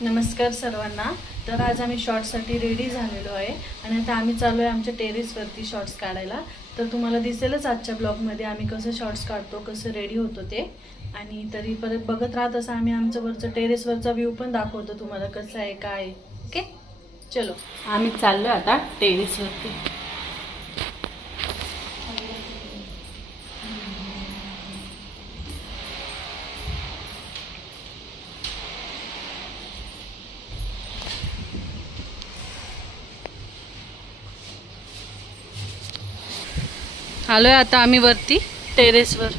नमस्कार सर्वांना. तर आज आम्ही शॉर्ट्ससाठी रेडी झालेलो आहे. आणि आता आम्ही चालू आहे आमच्या टेरेसवरती शॉर्ट्स काढायला. तर तुम्हाला दिसेलच आजच्या ब्लॉगमध्ये आम्ही कसं शॉर्ट्स काढतो कसं रेडी होतो ते. आणि तरी परत बघत राहत असं आम्ही आमचं वरचं टेरेसवरचा व्ह्यू पण दाखवतो तुम्हाला कसं आहे काय ओके चलो. आम्ही चाललो आता टेरेसवरती. आलोय आता आम्ही वरती टेरेसवर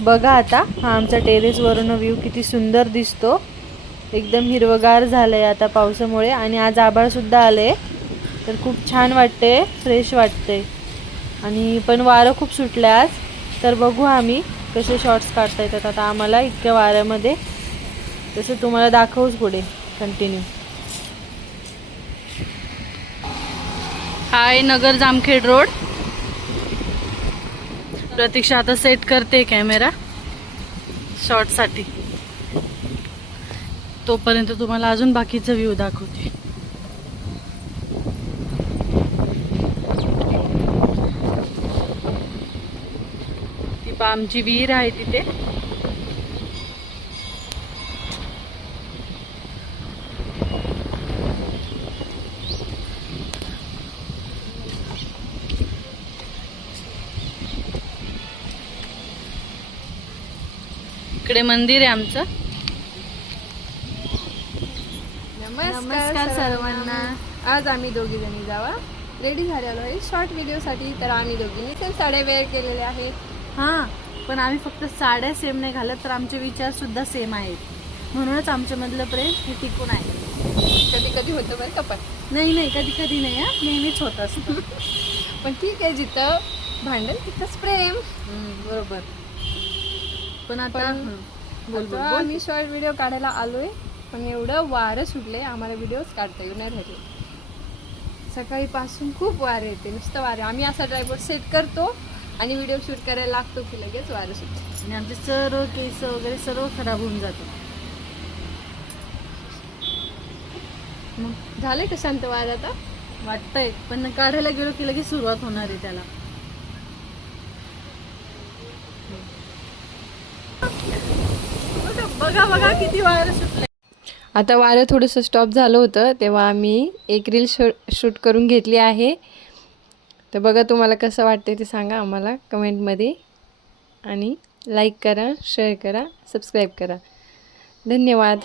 बघा आता हा आमचा टेरेसवरून व्ह्यू किती सुंदर दिसतो. एकदम हिरवगार झालंय आता पावसामुळे आणि आज आभाळसुद्धा आले तर खूप छान वाटते फ्रेश वाटते आणि पण वारं खूप सुटलं आज. तर बघू आम्ही कसे शॉर्ट्स काढता येतात आता आम्हाला इतक्या वाऱ्यामध्ये तसं तुम्हाला दाखवूच पुढे. कंटिन्यू हाय नगर जामखेड रोड. प्रतीक्षा आता सेट करते कॅमेरा शॉर्टसाठी तोपर्यंत तुम्हाला अजून बाकीचं व्ह्यू दाखवते. ती पहा आमची विहीर आहे तिथे. इकडे मंदिर आहे आमचं. नमस्कार सर्वांना. आज आम्ही दोघी जणी जावा. रेडी झालेलो आहे. शॉर्ट व्हिडिओसाठी तर आम्ही दोघींनी सेम साड्या वेअर केलेल्या आहेत. हां पण आम्ही फक्त साड्या सेम नाही घालत तर आमचे विचार सुद्धा सेम आहेत. म्हणूनच आमच्यामधलं प्रेम हे टिकून आहे. कधी कधी होतं बरं का पण. नाही नाही कधी कधी नाही हा नेहमीच होत असतं. पण ठीक आहे जिथं भांडण तिथंच प्रेम. बरोबर. पण आता पण बोल बोल आता बोल. आम्ही शॉर्ट व्हिडिओ काढायला आलोय. पण एवढं वारं सुटले आम्हाला व्हिडिओज काढता येऊ नाही राहिले सकाळीपासून खूप वारे येते नुसतं वारे. आम्ही असा ड्रायव्हर सेट करतो आणि व्हिडिओ शूट करायला लागतो की लगेच वारं सुटते. आणि आमचे सर्व केस वगैरे सर्व खराब होऊन जातात. मग झालंय का शांत वारं आता? वाटतंय पण काढायला गेलो की लगेच सुरुवात होणार आहे त्याला. बघा बघा किती वारं सुटले. आता वारं थोडंसं स्टॉप झालं होतं तेव्हा आम्ही एक रील शू शूट करून घेतली आहे. तर बघा तुम्हाला कसं वाटते ते सांगा आम्हाला कमेंटमध्ये. आणि लाईक करा शेअर करा सबस्क्राईब करा. धन्यवाद.